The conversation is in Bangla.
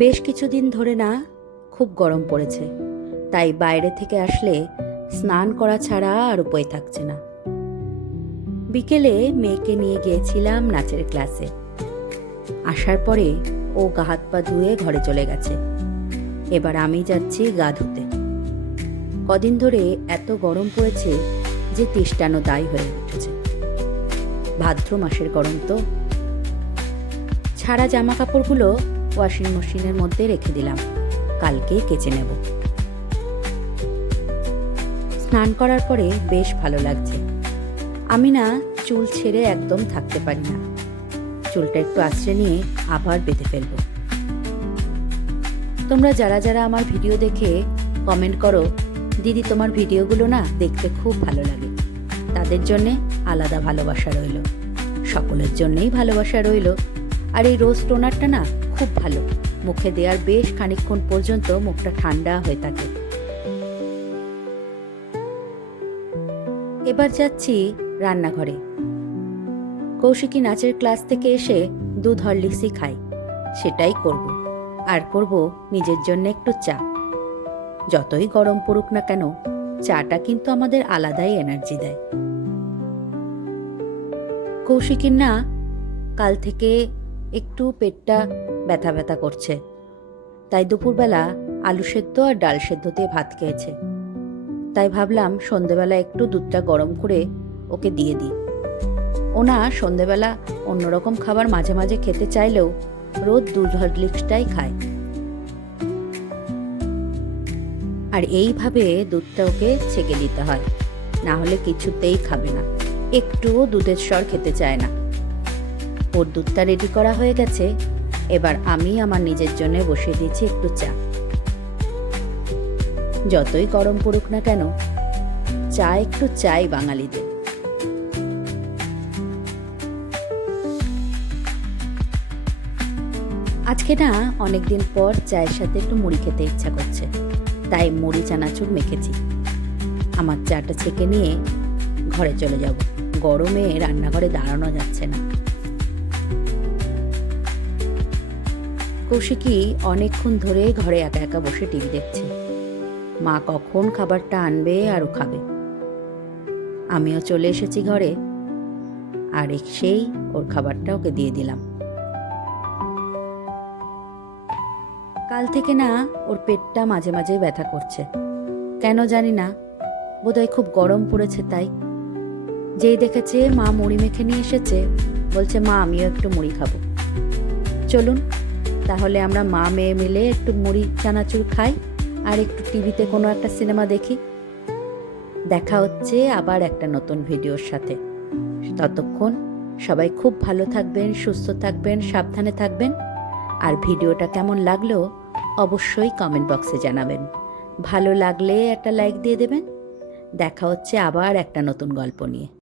বেশ কিছুদিন ধরে না খুব গরম পড়েছে, তাই বাইরে থেকে আসলে স্নান করা ছাড়া আর উপায় থাকছে না। বিকেলে মেয়েকে নিয়ে গিয়েছিলাম নাচের ক্লাসে। আসার পরে ও গা হাত পা ধুয়ে ঘরে চলে গেছে। এবার আমি যাচ্ছি গা ধুতে। কদিন ধরে এত গরম পড়েছে যে তেষ্টানো দায় হয়ে উঠেছে। ভাদ্র মাসের গরম তো। ছাড়া জামা কাপড়গুলো ওয়াশিং মেশিনের মধ্যে রেখে দিলাম, কালকে কেচে নেব। স্নান করার পরে বেশ ভালো লাগছে। আমি না চুল ছেড়ে একদম থাকতে পারি না। চুলটা একটু আঁচড়ে নিয়ে আবার বেঁধে ফেলবো। তোমরা যারা যারা আমার ভিডিও দেখে কমেন্ট করো, দিদি তোমার ভিডিওগুলো না দেখতে খুব ভালো লাগে, তাদের জন্যে আলাদা ভালোবাসা রইল। সকলের জন্যেই ভালোবাসা রইল। আর এই রোজ টোনারটা না খুব ভালো, মুখে দেওয়ার বেশ খানিকক্ষণ পর্যন্ত মুখটা ঠান্ডা হয়ে থাকে। এবার যাচ্ছি রান্নাঘরে। কৌশিকী নাচের ক্লাস থেকে এসে দুধ হরলিক্সই খাই, সেটাই করব। আর করব নিজের জন্য একটু চা। যতই গরম পড়ুক না কেন, চাটা কিন্তু আমাদের আলাদাই এনার্জি দেয়। কৌশিকীর না কাল থেকে একটু পেটটা ব্যথা ব্যথা করছে, তাই দুপুরবেলা আলু সেদ্ধ আর ডাল সেদ্ধ দিয়ে ভাত খেয়েছে। তাই ভাবলাম সন্ধেবেলা একটু দুধটা গরম করে ওকে দিয়ে দিই। ও না সন্ধেবেলা অন্যরকম খাবার মাঝে মাঝে খেতে চাইলেও রোজ দুধ হরলিক্সটাই খায়। আর এইভাবে দুধটা ওকে ছেঁকে দিতে হয়, না হলে কিছুতেই খাবে না, একটুও দুধের স্বর খেতে চায় না। ওর দুধটা রেডি করা হয়ে গেছে। এবার আমি আমার নিজের জন্য বসিয়ে দিয়েছি একটু চা। যতই গরম পড়ুক না কেন, চা একটু চাই বাঙালিদের। আজকে না অনেকদিন পর চায়ের সাথে একটু মুড়ি খেতে ইচ্ছা করছে, তাই মুড়ি চানাচুর মেখেছি। আমার চাটা ছেঁকে নিয়ে ঘরে চলে যাব। গরমে রান্নাঘরে দাঁড়ানো যাচ্ছে না। কৌশিকী অনেকক্ষণ ধরে ঘরে একা একা বসে টিভি দেখছে। মা কখন খাবারটা আনবে আর ও খাবে। আমিও চলে এসেছি ঘরে, আর সেই ওর খাবারটা ওকে দিয়ে দিলাম। কাল থেকে না ওর পেটটা মাঝে মাঝে ব্যথা করছে, কেন জানি না, বোধহয় খুব গরম পড়েছে তাই। যেই দেখেছে মা মুড়ি মেখে নিয়ে এসেছে, বলছে মা আমিও একটু মুড়ি খাবো। চলুন তাহলে আমরা মা মেয়ে মিলে একটু মুড়ি চানাচুর খাই আর একটু টিভিতে কোনো একটা সিনেমা দেখি। দেখা হচ্ছে আবার একটা নতুন ভিডিওর সাথে। ততক্ষণ সবাই খুব ভালো থাকবেন, সুস্থ থাকবেন, সাবধানে থাকবেন। আর ভিডিওটা কেমন লাগলো অবশ্যই কমেন্ট বক্সে জানাবেন। ভালো লাগলে একটা লাইক দিয়ে দেবেন। দেখা হচ্ছে আবার একটা নতুন গল্প নিয়ে।